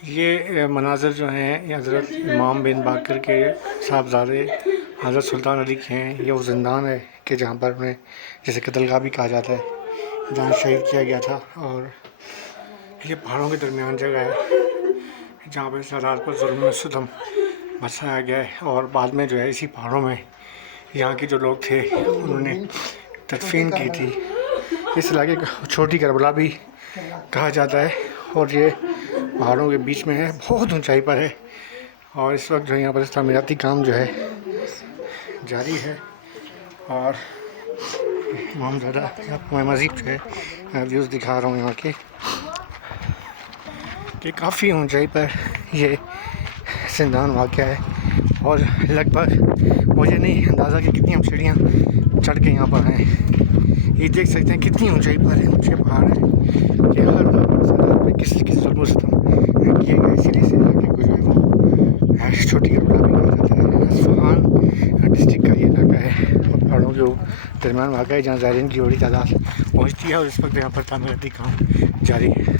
ये मनाज़र जो हैं ये हज़रत इमाम बिन बाकर के साहबज़ादे हज़रत सुल्तान अली के हैं। ये वो ज़िंदान है कि जहाँ पर उन्हें जिसे कत्लगाह भी कहा जाता है, जहाँ शहीद किया गया था। और ये पहाड़ों के दरमियान जगह है जहाँ पर सादात पर ज़ुल्म सितम मचाया गया है। और बाद में जो है इसी पहाड़ों में यहाँ के जो लोग थे उन्होंने तदफीन की थी। इस इलाके को छोटी करबला भी कहा जाता है और ये पहाड़ों के बीच में है, बहुत ऊंचाई पर है। और इस वक्त जो है यहाँ पर तामीराती काम जो है जारी है। और इमामज़ादा आपको मैं मज़ीद जो है व्यूज़ दिखा रहा हूँ यहाँ के कि काफ़ी ऊंचाई पर ये ज़िंदान वाक़या है। और लगभग मुझे नहीं अंदाज़ा कि कितनी हम सीढ़ियाँ चढ़ के यहाँ पर आए। ये देख सकते हैं कितनी ऊंचाई पर है, ऊंचे पहाड़ हैं कि हर सादात पे किसी किसी ज़ुल्म सितम किए गए। इसीलिए इस इलाके को जो है वो छोटी करबला भी कहा जाता है। असफ़हान डिस्ट्रिक्ट का ये इलाका है और पहाड़ों के दरमियान वाक़ा है जहाँ ज़ायरीन की बड़ी तादाद पहुँचती है। और इस वक्त यहाँ पर तामीराती काम जारी है।